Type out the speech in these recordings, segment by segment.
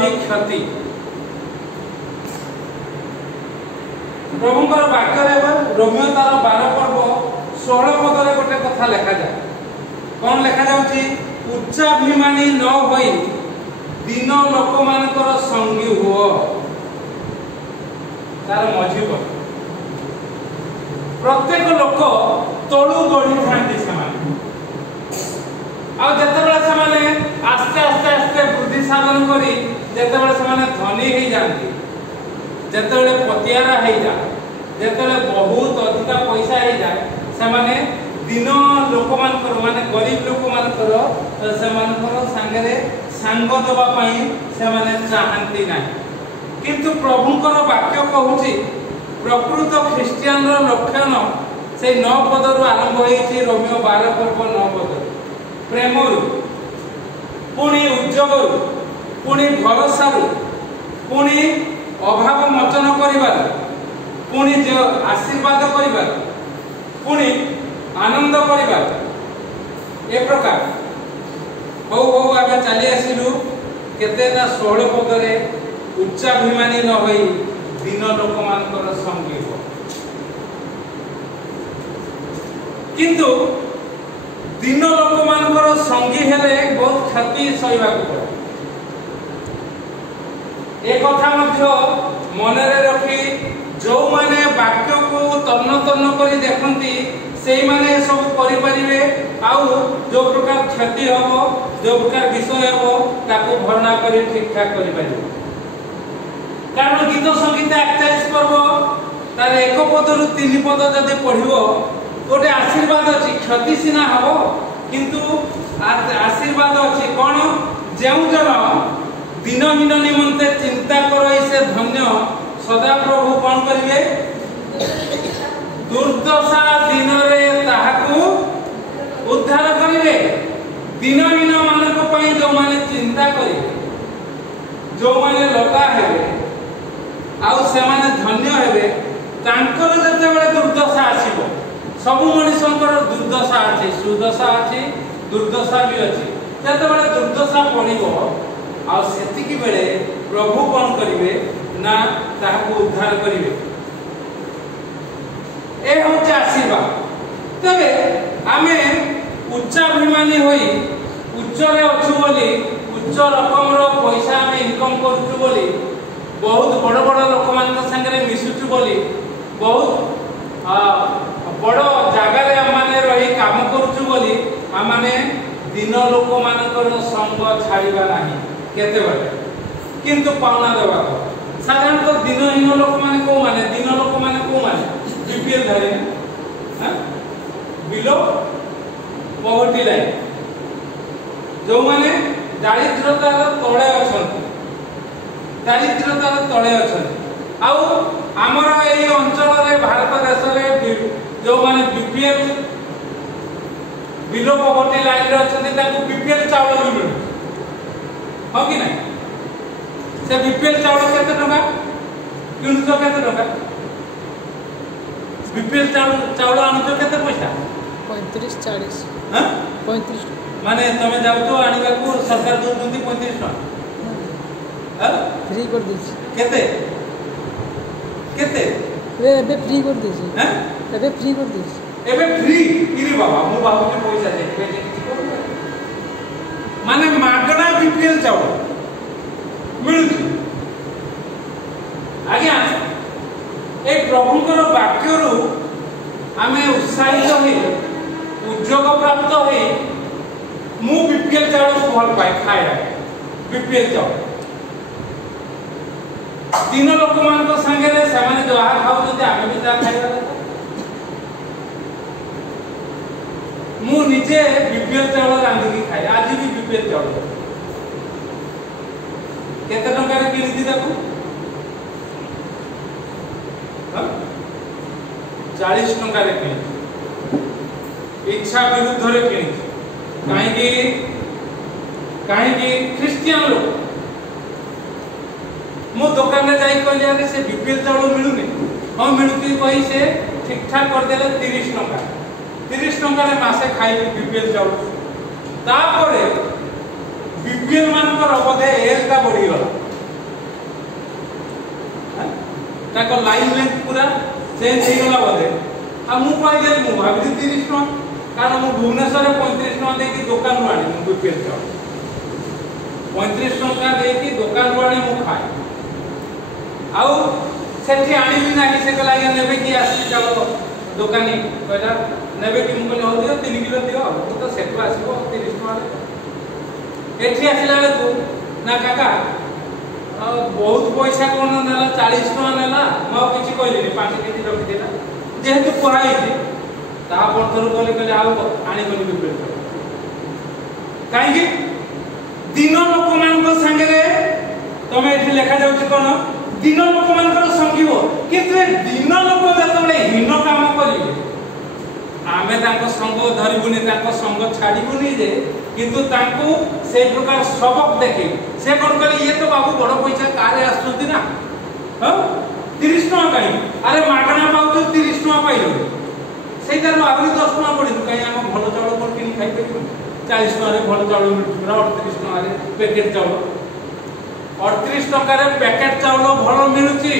रही क्षति प्रभुଙ୍କର ବାକ୍ୟରେ ରୋମିଓ ତାର 12 पर्व 16 ପଦରେ ଗୋଟେ କଥା ଲେଖା ଯାଏ। କଣ ଲେଖା ଯାଉଛି? ଉଚ୍ଚାଭିମାନୀ ନ ହୋଇ ଦିନ ଲୋକମାନଙ୍କର ସଙ୍ଗୀ ହୁଅ। ତାର ମଝି ପଦ प्रत्येक लोक तळु बढ़ी थांती समान आ जेतेबेले समाने आस्ते आस्ते आस्ते वृद्धि साधन करी जेतेबेले समाने धनी हे जानती जेतेबेले पतियारा हे जा जेतेबेले बहुत अधिक पैसा हे जाए समाने दिन लोक मानकर माने गरीब लोक मानकर समानकर संगरे सांग दबा पई समाने चाहंती नाही किंतु प्रभुकर वाक्य कहूची प्रकृत ख्रिस्टियान लक्षण से 9 पदरु आरंभ होईछि रोमियो 12 पर्व 9 पद प्रेमरु पुणी उद्योगरु पुणी भरोसारु पुणी अभाव मोचन करिबार पुणी जो आशीर्वाद करिबार पुणी आनंद करिबार ए प्रकार हो हो आबे चली आसिलु केतेना 16 पदरे उच्चाभिमानी न होई दिन लोक मानकर संगी हो किंतु दिन लोक मानकर संगी हेले बहुत क्षति सहिबा को पड़े एक कथा मध्य मन रे रखी जो माने वाक्य को तन्न तन्न करी देखंती सेई माने सब करि परिबे आउ जो प्रकार क्षति हबो जो प्रकार विषय हबो ताको भरना करी ठीक ठाक करि परिबे कारण गीत संगीत 41 पर्व तार 1 पदरु 3 पद जदि पढिबो गोटे आशीर्वाद अछि क्षति सिना हबो किंतु आशीर्वाद अछि कोन जेउ जन दिन दिन निमंते चिंता करई से धन्य सदा प्रभु कोन करिवे दुर्दशा दिन रे ताहाकू उद्धार करिवे दिन दिन मानक पई जो माने चिंता करिवे जो माने लगा हेबे आउ से माने धन्य हेबे तांकर जते बेले दुर्दशा आसीबो सब मनुष्यंकर दुर्दशा अछि सुदशा अछि दुर्दशा भी अछि जते बेले दुर्दशा पड़िबो आ सेति की बेले प्रभु कोन करिवे ना ताहाकू उद्धार करिवे ए होचे आशीर्वाद तबे आमे उच्चाभिमानी होई उच्च रे अछु बोली उच्च रकम रो पैसा आमे इनकम करछु बोली बहुत बड़ बड़ लोक मान संगे मिसुछु बोली बहुत बड़ जगह रे माने रही काम करछु बोली आमाने दिन लोक मानकर संग छाड़ीबा नाही केते बटे किंतु पावना देबा साधारणतः दिनहीन लोक माने को माने दिन लोक माने को माने बीपीएल धरे हां बिलो पॉवर्टी लाइन जो माने दारिद्रतार तळे अछंती दारिद्रतार तळे अछंती आउ हमर एई अंचल रे भारत देश रे जो माने बीपीएल बिलो पॉवर्टी लाइन रे अछंती ताकू बीपीएल चावल भी मिलु हो कि नहीं से बीपीएल चावल केते टका किनु तो केते टका बीपीएल चावल आनु तो केते पैसा 35 40 हां 35 माने तमे जाउ तो आनिबा को सरकार दोंती 35 टका हां फ्री कर देछि केते केते एबे फ्री कर देछि हां एबे फ्री कर देछि एबे फ्री इरी बाबा मु बाबू के पैसा दे माने मागणा बीपीएल चावल मिलुछि आज्ञा ए प्रभुଙ୍କର वाक्यରୁ ଆମେ उत्साहित होई उद्योग प्राप्त होई मु बीपीएल चावल भल पाए खाए बीपीएल चावल दिन लोक मान को संगे रे समान जो आहार खाउ जते आमे भी ता खाइबा मु निजे बीपीएल चावल रांधी की खाए आज भी बीपीएल चावल केते टका रे किनि दी ताकू 40 टका रे किनि इच्छा विरुद्ध रे किनि काहे कि क्रिश्चियन लोग मो दुकान में जाई कहले अरे से बीपीएल चावल मिलुनी हां मिलुती कहि से ठीक ठाक कर देले 30 टका 30 टका रे मासे खाई बीपीएल चावल तापरे बीपीएल मानकर अवधे एज ता बढ़ी गला ताको लाइन लेंथ पूरा चेंज हो गला बोले आ मु कहि देली मु भाबी 30 टका कारण मु भुवनेश्वर रे 35 टका देकी दुकान रो आनी मु बीपीएल चाउल 35 टका देकी दुकान रो आनी मु खाए आउ सेठी आनिबी नाही से कला नेबे की आसी चलो दुकानी कहला नेबे कि मुकले हो दियो 3 किलो दियो तो सेठु आसीबो 30 टका एठी आसिला तू ना काका बहुत पैसा कोन नेला 40 टका नेला म किछि कहलिनी 5 केजी रखि देला जेहेतु कोहाई थी ता परथर बोले कहले आउ आनी बनी बिपेल काहे कि दिन लोक मान को संगे रे तमे एठी लेखा जाउची कोन दिन लोक मान को संगीबो किंतु दिन लोक जतबे हिन काम करिवे आमे ताको संग धरिबुनी ताको संग छाड़ीबुनी जे किंतु ताको से प्रकार सबक देखि से कोन कहले ये तो बाबू बड़ पैसा कारे आसुती ना ह 30 टका काई अरे मागना पाउ तो 30 टका पाइलो सेइतार आबरी 10 टका पड़ी काई हम भलो चावल कोन किनी खाइ पे 40 टका रे भलो चावल मिलुरा 38 टका रे पैकेट चावल 38 टका रे पैकेट चावल भलो मिलुची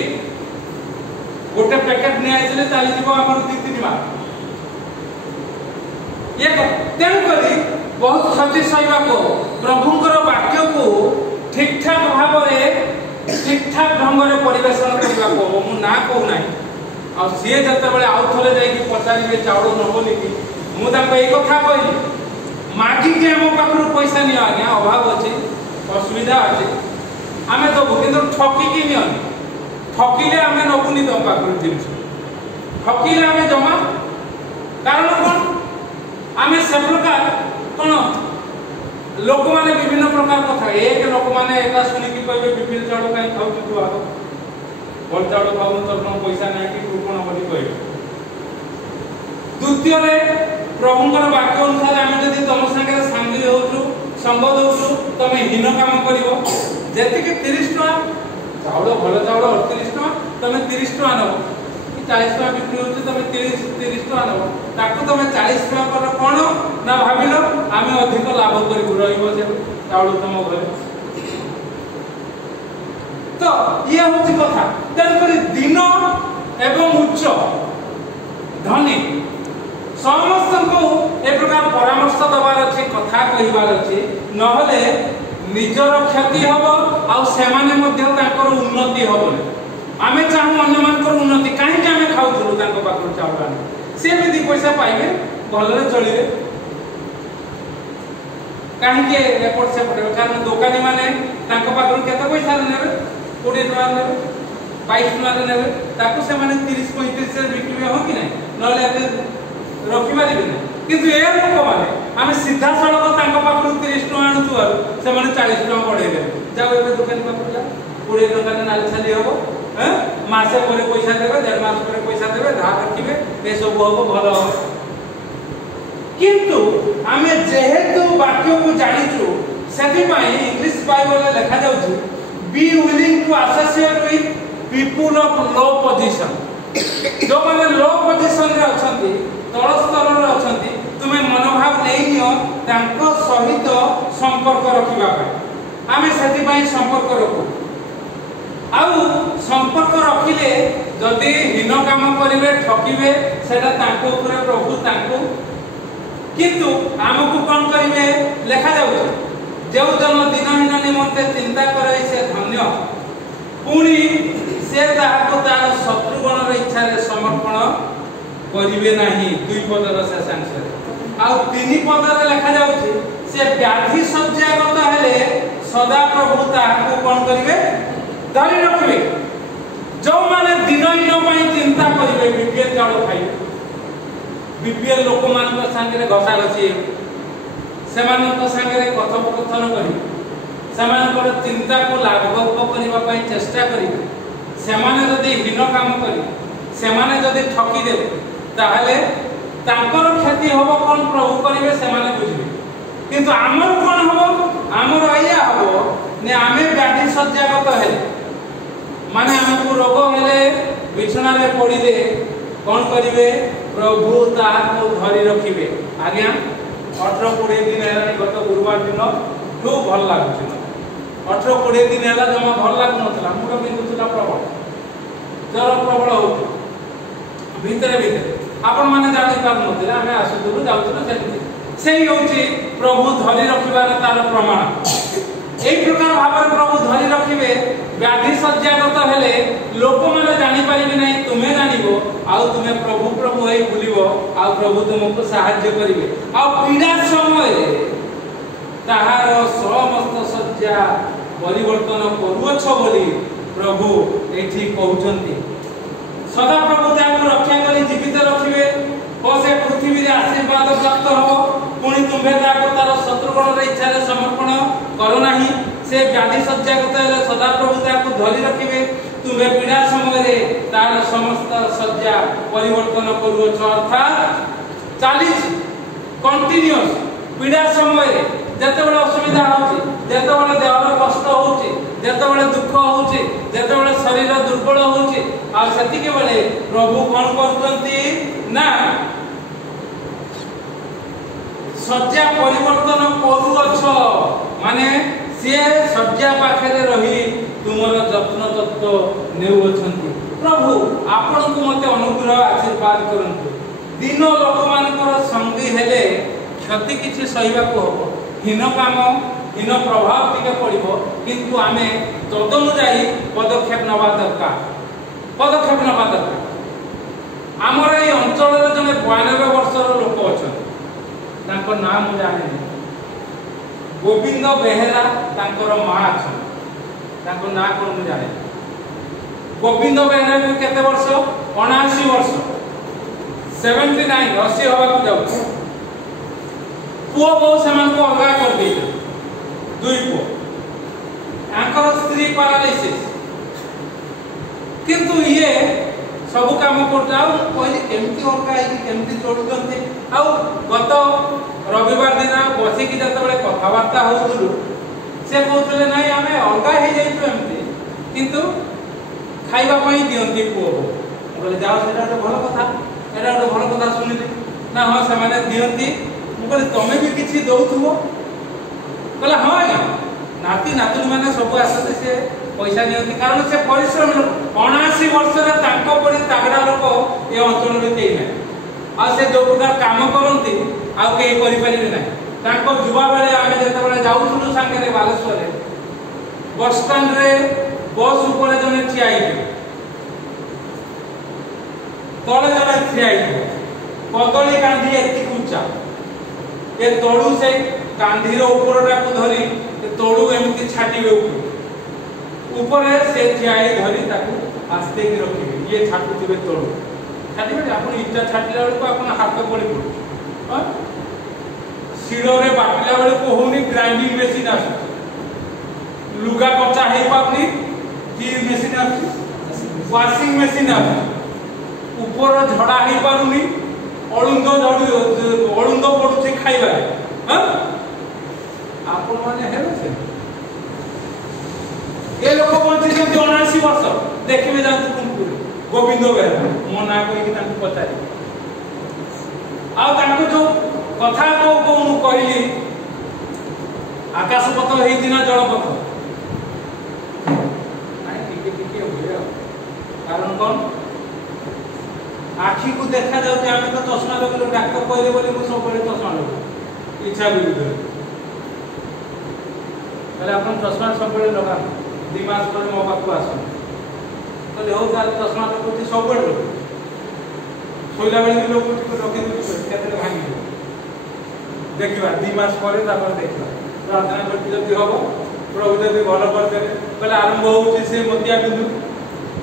गोटे पैकेट ने आइले चाली जीवो हमर 2-3 मास ये तेन करी बहुत क्षति सहिबा को प्रभुंकर वाक्य को ठीक ठाक भाव रे ठीक ठाक ढंग रे परिवेशन करबा को मु ना कहू नाही आ से जते बेले आउ थले जाई कि पचारिबे चावल न बोली कि मु ता ए कथा कहली मागी के हम पाखरु पैसा नि आज्ञा अभाव अछि असुविधा अछि आमे तो किंतु ठकी कि नि ठकीले आमे नबुनी तो पाखरु जिंस ठकीले आमे जमा कारण कोन आमे सब प्रकार कोन लोक माने विभिन्न प्रकार कथा एक लोक माने एका सुनी कि कहबे विभिन्न चावल काई खाउ तू आगो बोल चावल खाउ तो न पैसा नै कि तू कोन बोली कहबे द्वितीय रे प्रभुंकर वाक्य अनुसार आमे जदी तम संगे संगी होछु संग दोछु तमे हिन काम करिवो जेति कि 30 टका चावल भलो चावल 38 टका तमे 30 टका न 40 टका बिक्री होची तमे 30 टका न ताकू तमे 40 टका पर कोन ना भाबिलो आमे अधिक लाभ करि रहिबो जे चावल तम घरे तो ये होची कथा तेन करी दिन एवं उच्च धनी समस्त को ए प्रकार परामर्श दबार अछि कथा कहिबार अछि न होले निजर क्षति हबो आ सेमाने मध्ये ताकर उन्नति हबो आमे चाहू अन्य मानकर उन्नति काहे कि आमे खाउथुलु ताको पाखर चावल से भी 2 पैसा पाइबे भलरे चलिबे काहे कि एपोर्ट से पड़े कारण दुकानी माने ताको पाखर केते पैसा नेबे 20 टका नेबे 22 टका नेबे ताको से माने 30 35 से बिक्री हो कि नै नले रखि मारिबे नै किंतु ए लोक माने आमे सीधा सड़क ताको पाखर 30 टका आनुछु से माने 40 टका पड़ेबे जाओ एबे दुकानी पाखर जा 20 टका ने नाल छाली हबो मासे परे पैसा देबे 1.5 मास परे पैसा देबे धार रखिबे ए सब होबो भलो किंतु आमे जेहेतु वाक्य को जानिछु सेति पई इंग्लिश बाइबल ले लिखा जाउछु be willing to associate with people of low position जो माने लो पोजीशन रे अछंती तळ स्तर रे अछंती तुमे मनोभाव नै नियो तांको सहित संपर्क रखिबा पई आमे सेति पई संपर्क रखु आउ संपर्क रखिले जदि हिन काम करिवे ठकिवे सेटा ताको ऊपर प्रभु ताको किंतु हमकु कोन करिवे लेखा जाउ जेउ जन दिनहीन निमंते चिंता करे से धन्य पुनी से ताको तार शत्रुगण रे इच्छा रे समर्पण करिवे नाही 2 पदर शेषांश आउ 3 पदर लेखा जाउ से व्याधि सज्जागत हेले सदा प्रभु ताको कोन करिवे धरि रखिबे जो माने दिनहीन पई चिंता करिवे बीपीएल चावल खाइ बीपीएल लोक मान को संगे घसा गछि सेमान को संगे कथोपकथन करि सेमान को चिंता को लाघव करबा पई चेष्टा करि सेमाने जदी हिन काम करि सेमाने जदी ठकी देबे ताहले तांकर क्षति होबो कोन प्रभु करिवे सेमाने बुझिबे किंतु हमर कोन होबो हमर आया होबो ने आमे व्याधि सज्जागत हे माने हमको रोग हेले बिछना रे पड़िले कोन करिवे प्रभु ताको धरि रखिबे आज्ञा 18-20 दिन हेला गत गुरुवार दिन खूब भल लागुछ 18-20 दिन हेला जमा भल लागु नथला मुड बिंदु तुला प्रबल जल प्रबल हो भितरे भितरे आपण माने जानि पार नथिले आमे आसुथुलु जाउथुलु सेति सेही होची प्रभु धरि रखिबार तार प्रमाण एई प्रकार भाବରେ प्रभु धरि रखिबे व्याधि सज्जागत हेले लोक माने जानि पारिबे नै तुमे जानिबो आउ तुमे प्रभु प्रभु हेई बुलिबो आउ प्रभु तुमको सहाय्य करिवे आउ पीड़ा समय रे ताहार समस्त सज्जा परिवर्तन करूछ बोली प्रभु एठी कहउचंती सदा प्रभु ताको रक्षा करी जीवित रखिबे ओ से पृथ्वी रे आशीर्वाद प्राप्त हो पुणी तुम्हे ताको तार शत्रुगण रे इच्छा रे समर्पण करो नाही से व्याधि सज्जागत हेले सदा प्रभु ताको धरि रखिबे तुम्हे पीड़ा समय रे तार समस्त सज्जा परिवर्तन करूछ अर्थात 40 कंटीन्यूअस पीड़ा समय रे जेतेबेले असुविधा होची जेतेबेले देहर कष्ट होची जेतेबेले दुख होची जेतेबेले शरीर दुर्बल होची आ सेति के बेले प्रभु कोन करतंती ना सज्जा परिवर्तन करूछ माने से सज्जा पाखरे रही तुमर जत्न तत्व नेउ अछंती प्रभु आपन को मते अनुग्रह आशीर्वाद करंतु दिन लोक मानकर संगी हेले क्षति किछि सहिबा को हो हीन काम हीन प्रभाव टिके पड़िबो किंतु आमे तदनुसारी पदक्षेप नबा दरकार आमर ए अंचल रे जने 92 वर्षर लोक अछन तांको नाम जाने गोविंद बेहेरा तांकर मां अछन तांको ना कोन जाने गोविंद बेहेरा को केते वर्ष 79 वर्ष 79 80 होबा को जाउ पुओ बहु समान को अलगा कर देते दुई पुओ आंकर स्त्री पैरालिसिस किंतु ये सब काम करता कहली केमती अलगा है केमती चलुचंती आ गत रविवार दिन बसी की जत बळे कथावार्ता होउथुलु से कहउतले नाही आमे अलगा हे जाइतु एमती किंतु खाइबा पई दियंती पुओ बोले जाओ सेटा तो भलो कथा एटा तो भलो कथा सुनिले ना हां से माने दियंती बोले तमे भी किछि दउथुबो बोले हां या नाती नातुन माने सब आसते से पैसा नियंती कारण से परिश्रम 79 वर्ष रे तांको परि तागड़ा लोक ए अंचल रे केई नै आ से जो प्रकार काम करंती आ केई करि परिबे नै तांको जुवा बेले आमे जते बेले जाउथुलु संगे रे बालेश्वर रे बस स्टैंड रे बस ऊपर जने ठियाई तळे जने ठियाई कदली कांधी एति ऊंचा ए तळु से कांधीर ऊपरटा को धरी तळु एमती छाटिबे ऊपर से ठियाई धरी ताको आस्ते की रखिबे ये छाटुतिबे तळु छाटिबे आपण इटा छाटिला बेले को आपण हाथ पड़ी पड़ो हां शिलो रे बाटिला बेले को होनी ग्राइंडिंग मशीन आसु लुगा कच्चा हे पापनी की मशीन आसु वाशिंग मशीन आसु ऊपर झड़ा हे पारुनी अळुंद पडुची खाइबा हां आपण माने हेलो से ए लोक पहुंची जे 79 वर्ष देखिबे जात कुनपुर गोविंद बेरा मो ना कोइ कि तांको पतारी आ तांको जो कथा को मु कहली आकाश पथ हेई दिना जल पथ नाइ टिके होय कारण कोन आखी को देखा जाउते आमे तो चश्मा लगलो डाक्टर कहले बोली मु सब बळे चश्मा लगो इच्छा विरुद्ध पहले अपन चश्मा सब बळे लगा 2 मास पर मो बापू आसो कहले हो तार चश्मा लगो ती सब बळे सोइला बळे लोग को रखि केते भांगी देखिबा 2 मास पर तापर देखिबा प्रार्थना करती जदी होबो प्रभु जदी भलो कर देले कहले आरंभ होउची से मोतिया बिंदु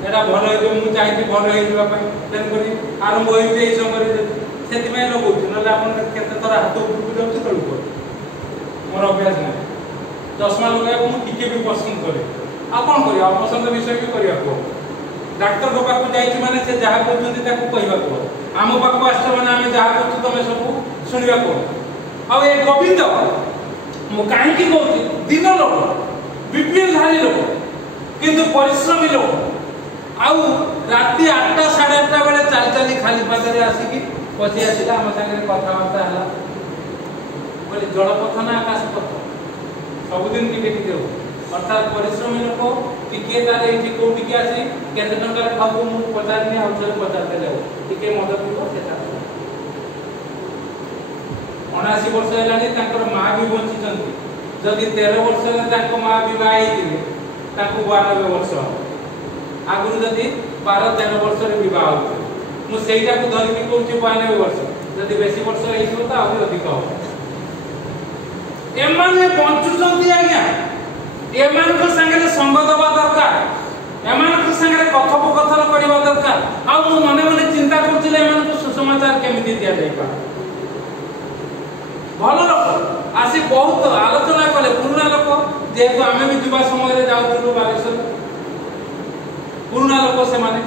एटा भलो हे मु चाहि भलो हे जबा पय तेन करी आरंभ होइते ए समय सेति में लोग होची नले आपन केते तोरा हाथ ऊपर जाउची तळु को मोर अभ्यास नै चश्मा लगाय मु टिके भी पसंद करे आ कोन करी आ पसंद विषय भी करिया को डॉक्टर को पाकु जाईची माने से जहा कहउचंती ताकू कहबा को आम पाकु आस्ते माने आमे जहा कहउछु तमे सब सुनिबा को आ ए गोविंद मु काहे की कहउची दिन लोक विपिन धारी लोक किंतु परिश्रमी लोक आउ राती 8टा 8:30 बेले चाल चाली खाली पादरे आसी की पछी आसीला हम संगे कथा वार्ता हला बोले जल पथ ना आकाश पथ सब दिन टिके टिके हो अर्थात परिश्रमी लोक टिके तार एठी कोठी के आसी केते टंका खाबो मु पचारनी आ उठले 50 दे देबो टिके मदद पिबो सेटा 79 वर्ष हेलानी तांकर मां भी बंची छथि जदि 13 वर्ष रे तांको मां विवाह हेतिले तांको 92 वर्ष आगुरु जदि 12-13 वर्ष रे विवाह होते मु सेइटा को धरि के कहूची 92 वर्ष जदि बेसी वर्ष हेइछो त आउरी अधिक हो एमाने बंचुचंती आज्ञा एमान को संगे संग दबा दरकार एमान को संगे कथोपकथन करबा दरकार आ मु मने मने चिंता करथिले एमान को सुसमाचार केमिति दिया जाय पा भल लोक आसी बहुत आलोचना कले पुराना लोक जेहेतु आमे भी जुवा समय रे जाउथुलु बालेश्वर पुराना लोक से माने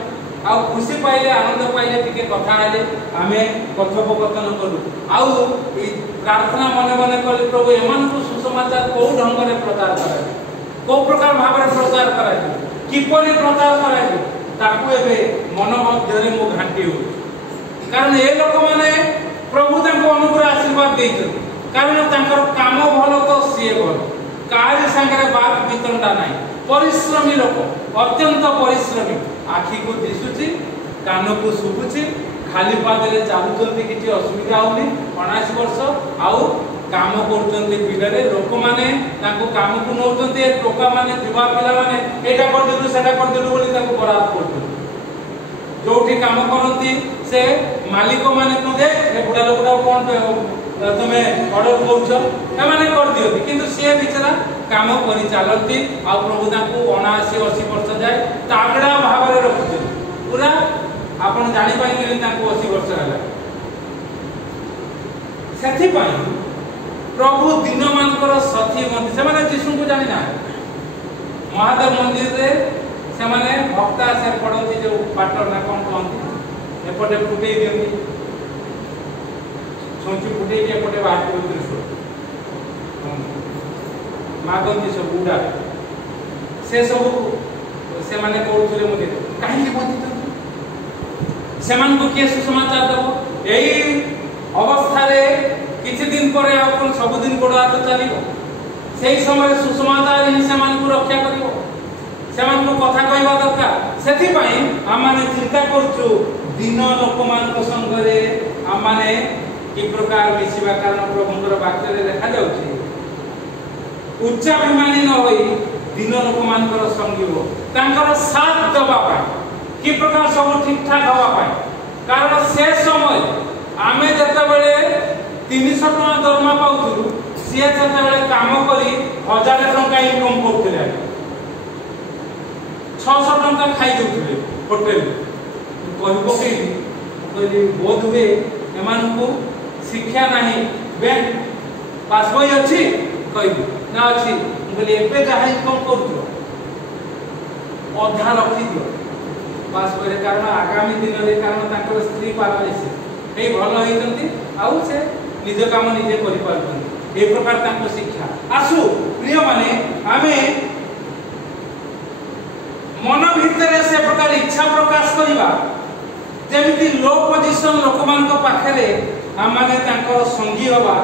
आ खुशी पाइले आनंद पाइले टिके कथा आले आमे कथोपकथन करू आउ ई प्रार्थना मने मने कले प्रभु एमान को सुसमाचार को ढंग रे प्रचार करे को प्रकार भाव रे प्रचार करे किपरि प्रचार करे ताकू एबे मन मध्य रे मो घांटी हो कारण ए लोक माने प्रभु तांको अनुग्रह आशीर्वाद देइतो कारण तांकर काम भलो तो सिए भलो कार्य संगे बात वितंडा नाही परिश्रमी लोक अत्यंत परिश्रमी आखि को दिसुची कान को सुबुची खाली पादले चालुचंती किछि असुविधा होनी 79 वर्ष आउ काम करचंती बिलरे लोक माने तांको काम को नौचंती टोका माने जुवा पिला माने एटा कर देलु सेटा कर देलु बोली तांको बरात करचंती जोठी काम करंती से मालिक माने कुदे ए बुडा लोकटा कोन तुमे ऑर्डर करछो ए माने कर दियो किंतु से बिचरा काम करि चालंती आ प्रभु तांको 79-80 वर्ष जाय तागड़ा भाव रे रखुछ पूरा आपण जानि पाइले तांको 80 वर्ष होला सेथि पई प्रभु दिन मानकर सखी मंदिर से माने यीशु को जानि ना महादेव मंदिर रे से माने भक्ता से पड़ती जो पाटर ना कोन कहंती एपटे फुटे दियंती सोंची फुटे के एपटे बाहर को दृश्य मागंती सब उडा से सब से माने कोथुले मते काहे के बंती से मान को के सुसमाचार दबो एई अवस्था रे किछि दिन परे आपन सब दिन गोड़ हाथ चलिबो सेही समय सुसमाचार ही से मान को रक्षा करिवो सेमान को कथा कहबा दरकार सेथि पई हम माने चिंता करछु दिन लोक मान को संगरे हम माने कि प्रकार मिसिबा कारण प्रभुंकर वाक्य रे देखा जाउछि उच्चाभिमानी न होई दिन लोक मान को संगिबो तांकर साथ दबा पाई कि प्रकार सब ठीक ठाक हवा पाई कारण से समय आमे जते बेले 300 टका दरमा पाउथुरु सिए जते बेले काम करी 1000 टका इनकम करथिले 600 टका खाई दउथिले होटल कहि पकेली बोध हुए एमान को शिक्षा नहीं बैंक पासबुक अछि कहि ना अछि बोले एबे जहा इनकम करथु अधा रखी दियो पास करे कारण आगामी दिन रे कारण ताकर स्त्री पारालिसिस ए भलो होइतंती आउ से निज काम निजे करि पारतंती ए प्रकार ताको शिक्षा आसु प्रिय माने आमे मन भितरे से प्रकार इच्छा प्रकाश करिबा जेमिति लो पोजीशन लोकमान को पाखरे हम माने ताको संगी होबा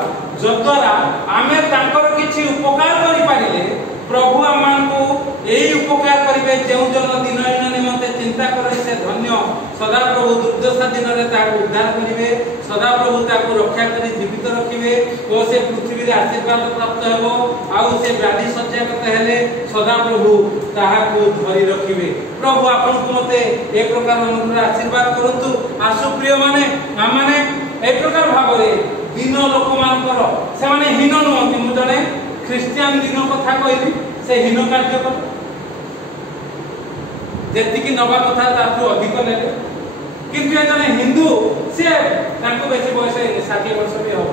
जद्वारा आमे ताकर किछि उपकार करि पारिले प्रभु आमान को एई उपकार करिवे जेउ जन दिन निमंते चिंता करे से धन्य सदा प्रभु दुर्दशा दिन रे ताको उद्धार करिवे सदा प्रभु ताको रक्षा करी जीवित रखिवे ओ से पृथ्वी रे आशीर्वाद प्राप्त हेबो आउ से व्याधि सज्जागत हेले सदा प्रभु ताहा को धरि रखिवे प्रभु आपन को मते एक प्रकार अनुग्रह आशीर्वाद करंतु आसु प्रिय माने हम माने एक प्रकार भाव रे दिन लोक मानकर से माने हीन नहंती मु जने ख्रिस्टियन दिन कथा कहली से हीन कार्य कर जेति कि नबा कथा तातु अधिक लेले किंतु ए जने हिंदू से ताको बेसी बयस 60 वर्ष भी हो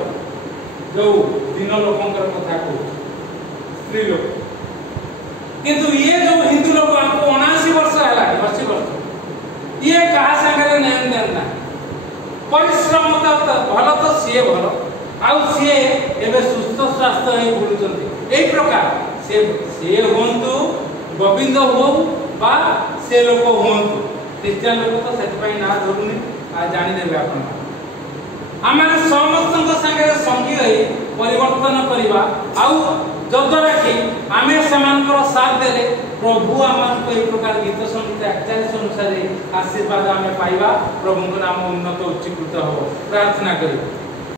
जो दिन लोकंकर कथा को स्त्री लोक किंतु ये जो हिंदू लोक आपको 79 वर्ष हला 80 वर्ष ये कहा संगे लेन देन ना परिश्रम तो भलो तो सिए भलो आउ सिए एबे सुस्थ स्वास्थ्य हे बुलुचंती एई प्रकार से होंतु गोविंद हो बा से लोक होंतु क्रिश्चियन लोक तो सेति पई ना धरुनी आ जानि देबे आपन आमे समस्त संगे संगी होई परिवर्तन करिबा आउ जदरा कि आमे समानकर साथ देले प्रभु आमको एक प्रकार गीत संगीत 41 अनुसार आशीर्वाद आम पाइबा प्रभु नाम उन्नत उच्चीकृत हो प्रार्थना करी।